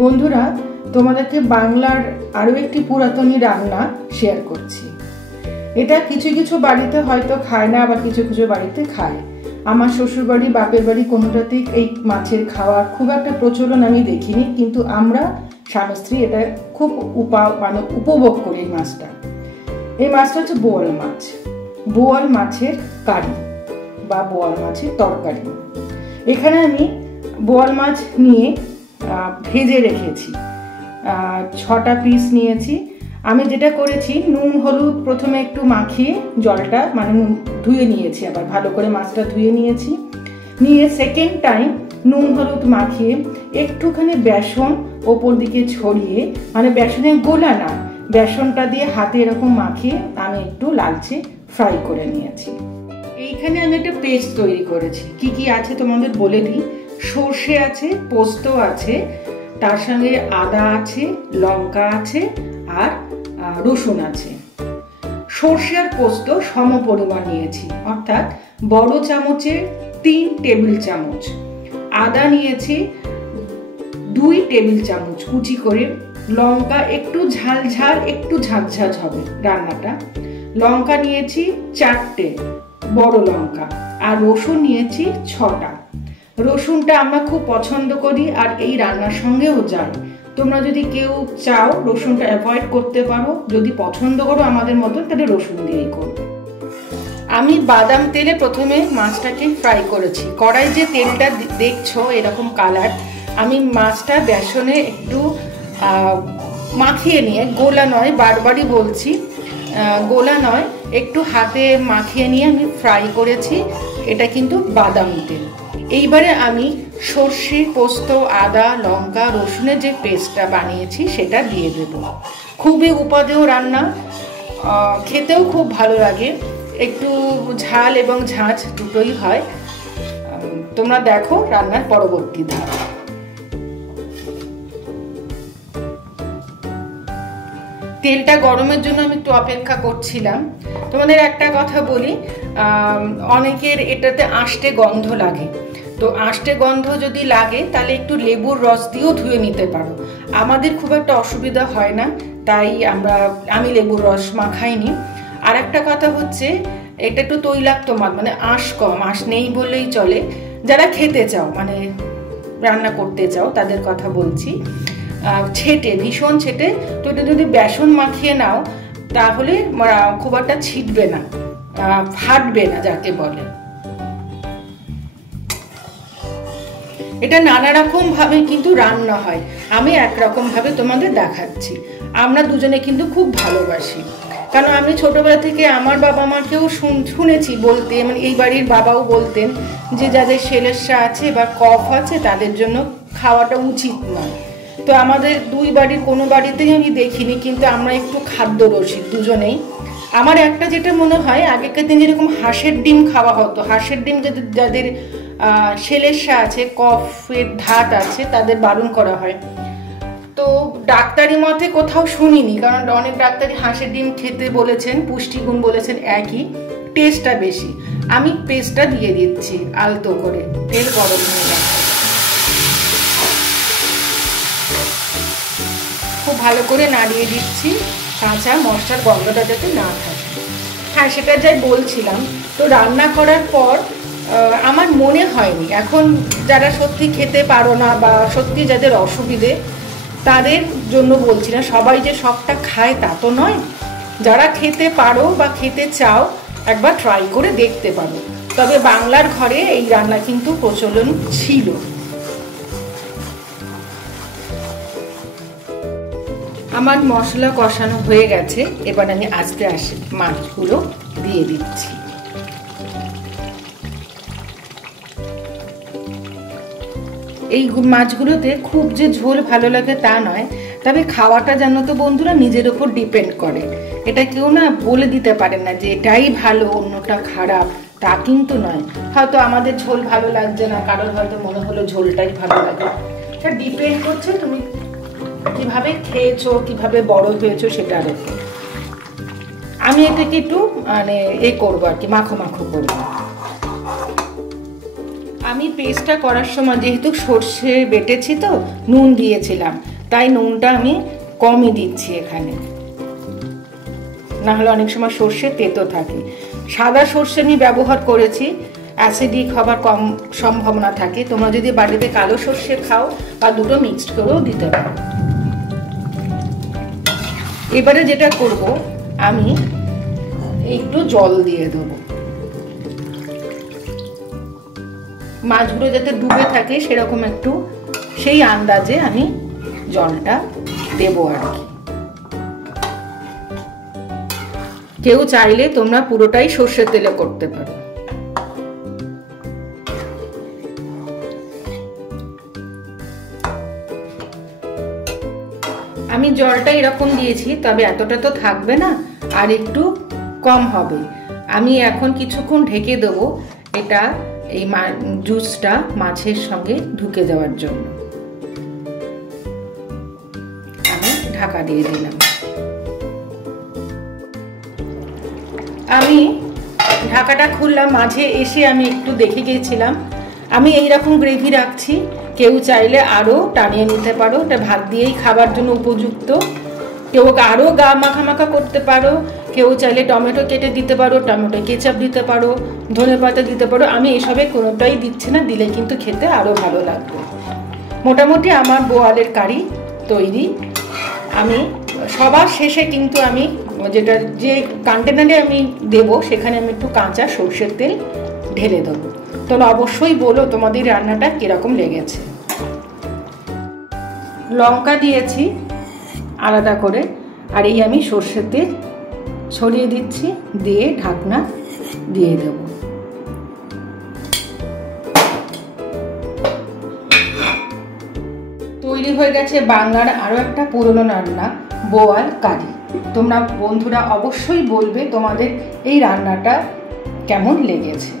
বন্ধুরা, তোমাদেরকে বাংলার আরও একটি পুরাতনী রান্না শেয়ার করছি। এটা কিছু কিছু বাড়িতে হয়তো খায় না, আবার কিছু কিছু বাড়িতে খায়। আমার শ্বশুরবাড়ি বাপের বাড়ি কোনোটাতেই এই মাছের খাওয়ার খুব একটা প্রচলন আমি দেখিনি, কিন্তু আমরা স্বামী স্ত্রী এটা খুব উপভোগ করি। এই মাছটা হচ্ছে বোয়াল মাছ। বোয়াল মাছের কারি বা বোয়াল মাছের তরকারি। এখানে আমি বোয়াল মাছ নিয়ে ভেজে রেখেছি, 6টা পিস নিয়েছি। আমি যেটা করেছি, নুন হলুদ প্রথমে একটু মাখিয়ে জলটা ধুয়ে নিয়েছি, আবার ভালো করে মাছটা ধুয়ে নিয়েছি। নিয়ে সেকেন্ড টাইম নুন হলুদ মাখিয়ে একটুখানি বেসন ওপর দিকে ছড়িয়ে, বেসনের গোলা না, বেসনটা দিয়ে হাতে এরকম মাখিয়ে আমি একটু লালচে ফ্রাই করে নিয়েছি। এইখানে আমি একটা পেস্ট তৈরি করেছি। কি কি আছে তোমাদের বলে দিই। সর্ষে আছে, পোস্ত আছে, তার সঙ্গে আদা আছে, লঙ্কা আছে, আর রসুন আছে। সর্ষে আর পোস্ত সম পরিমাণ নিয়েছি, অর্থাৎ বড় চামচের 3 টেবিল চামচ। আদা নিয়েছি 2 টেবিল চামচ কুচি করে। লঙ্কা একটু ঝাল ঝাল, একটু ঝাঁঝ হবে রান্নাটা। লঙ্কা নিয়েছি 4টে বড় লঙ্কা, আর রসুন নিয়েছি 6টা। রসুনটা আমরা খুব পছন্দ করি, আর এই রান্নার সঙ্গেও যায়। তোমরা যদি কেউ চাও রসুনটা অ্যাভয়েড করতে পারো, যদি পছন্দ করো আমাদের মতন, তাহলে রসুন দিয়েই করবে। আমি বাদাম তেলে প্রথমে মাছটাকে ফ্রাই করেছি। কড়াই যে তেলটা দেখছো এরকম কালার, আমি মাছটা বেসনে একটু মাখিয়ে নিয়ে, গোলা নয়, বারবারই বলছি, গোলা নয়, একটু হাতে মাখিয়ে নিয়ে আমি ফ্রাই করেছি। এটা কিন্তু বাদাম তেল। এইবারে আমি সর্ষে, পোস্ত, আদা, লঙ্কা, রসুনের যে পেস্টটা বানিয়েছি সেটা দিয়ে দেব। খুবই উপাদেয় রান্না, খেতেও খুব ভালো লাগে। একটু ঝাল এবং ঝাঁঝ দুটোই হয়। তোমরা দেখো রান্নার পরবর্তী ধাপ। তেলটা গরমের জন্য আমি একটু অপেক্ষা করছিলাম। তোমাদের একটা কথা বলি, অনেকের এটাতে আষ্টে গন্ধ লাগে। তো আষ্টে গন্ধ যদি লাগে তাহলে একটু লেবুর রস দিয়েও ধুয়ে নিতে পারো। আমাদের খুব একটা অসুবিধা হয় না, তাই আমি লেবুর রস মাখাইনি। আর একটা কথা হচ্ছে, এটা একটু তৈলাক্ত মাছ, আঁশ কম, আঁশ নেই বললেই চলে। যারা খেতে চাও, রান্না করতে চাও, তাদের কথা বলছি। ভীষণ ছেটে, তো এটা যদি বেসন মাখিয়ে নাও তাহলে খুব একটা ছিটবে না, ফাটবে না যাকে বলে। এটা নানা রকম ভাবে কিন্তু রান্না হয়, আমি একরকম ভাবে তোমাদের দেখাচ্ছি। আমরা দুজনে কিন্তু খুব ভালোবাসি, কারণ আমি ছোটবেলা থেকে আমার বাবা মাকেও শুনেছি বলতে, এই বাড়ির বাবাও বলতেন যে যাদের সেলেসা আছে বা কফ আছে তাদের জন্য খাওয়াটা উচিত নয়। তো আমাদের দুই বাড়ির কোনো বাড়িতেই আমি দেখিনি, কিন্তু আমরা একটু খাদ্য রসিক দুজনেই। আমার একটা যেটা মনে হয়, আগেকার দিন যেরকম হাঁসের ডিম খাওয়া হতো, হাঁসের ডিম যাদের সেলেসা আছে, কফের ধাত আছে, তাদের বারণ করা হয়। তো ডাক্তারি মতে কোথাও শুনিনি, কারণ অনেক ডাক্তারি হাঁসের ডিম খেতে বলেছেন, পুষ্টিগুণ বলেছেন একই, টেস্টটা বেশি। আমি পেস্টটা দিয়ে দিচ্ছি আলতো করে। তেল গরম হয়ে গেছে, খুব ভালো করে নাড়িয়ে দিচ্ছি, কাঁচা মশলার গন্ধটা যাতে না থাকে। হ্যাঁ, সেটা যাই বলছিলাম। তো রান্না করার পর আমার মনে হয়নি, এখন যারা সত্যি খেতে পারো না বা সত্যি যাদের অসুবিধে, তাদের জন্য বলছি না, সবাই যে সবটা খায় তা তো নয়। যারা খেতে পারো বা খেতে চাও, একবার ট্রাই করে দেখতে পারো। তবে বাংলার ঘরে এই রান্না কিন্তু প্রচলন ছিল। আমার মশলা কষানো হয়ে গেছে, এবার আমি আস্তে আস্তে মাছগুলো দিয়ে দিচ্ছি। এই মাছগুলোতে খুব যে ঝোল ভালো লাগে তা নয়, তবে খাওয়াটা জানো তো বন্ধুরা নিজের উপর ডিপেন্ড করে। এটা কেউ না বলে দিতে পারে না যে এটাই ভালো অন্যটা খারাপ, তা কিন্তু নয়। হয়তো আমাদের ঝোল ভালো লাগছে না, কারোর হয়তো মনে হলো ঝোলটাই ভালো লাগে। এটা ডিপেন্ড করছে তুমি কিভাবে খেয়েছো, কিভাবে বড় হয়েছো সেটার উপর। আমি এটাকে একটু করবো আর কি, মাখো মাখো করবো। আমি আমি পেস্টটা করার সময় যেহেতু সর্ষে বেটেছি তো নুন দিয়েছিলাম, তাই নুনটা আমি কমই দিচ্ছি এখানে, না হলে অনেক সময় সর্ষে তেতো থাকে। সাদা সর্ষে আমি ব্যবহার করেছি, অ্যাসিডিক হবার কম সম্ভাবনা থাকে। তোমরা যদি বাড়িতে কালো সর্ষে খাও বা দুটো মিক্সড করেও দিতে পারো। এবারে যেটা করব, আমি একটু জল দিয়ে দেবো, মাছগুলো যাতে ডুবে থাকে সেরকম একটু সেই আন্দাজে আমি জলটা দেবো আর কি। কেউ চাইলে তোমরা পুরোটাই সর্ষের তেলে করতে পারো। আমি জলটা এরকম দিয়েছি, তবে এতটা তো থাকবে না, আর একটু কম হবে। আমি এখন কিছুক্ষণ ঢেকে দেবো এটা এই জুসটা মাছের সঙ্গে ঢুকে যাওয়ার জন্য। আমি ঢাকা দিয়ে দিলাম। আমি ঢাকাটা খুললাম, মাঝে এসে আমি একটু দেখে গিয়েছিলাম। আমি এইরকম গ্রেভি রাখছি, কেউ চাইলে আরও টানিয়ে নিতে পারো, এটা ভাত দিয়েই খাবার জন্য উপযুক্ত। কেউ আরও গা মাখা মাখা করতে পারো, কেউ চাইলে টমেটো কেটে দিতে পারো, টমেটো কেচাপ দিতে পারো, ধনেপাতা দিতে পারো। আমি এসবে কোনোটাই দিচ্ছি না, দিলে কিন্তু খেতে আরও ভালো লাগবে। মোটামুটি আমার বোয়ালের কারি তৈরি। আমি সবার শেষে কিন্তু আমি যেটা যে কন্টেনারে আমি দেবো সেখানে আমি একটু কাঁচা সর্ষের তেল ঢেলে দেবো। তোমরা অবশ্যই বলো তোমাদের রান্নাটা কিরকম লেগেছে। লঙ্কা দিয়েছি আলাদা করে, আর এই আমি সর্ষের তেল ছড়িয়ে দিচ্ছি, দিয়ে ঢাকনা দিয়ে দেব। তৈরি হয়ে গেছে বাংলার আরও একটা পুরনো রান্না, বোয়াল কারি। তোমরা বন্ধুরা অবশ্যই বলবে তোমাদের এই রান্নাটা কেমন লেগেছে।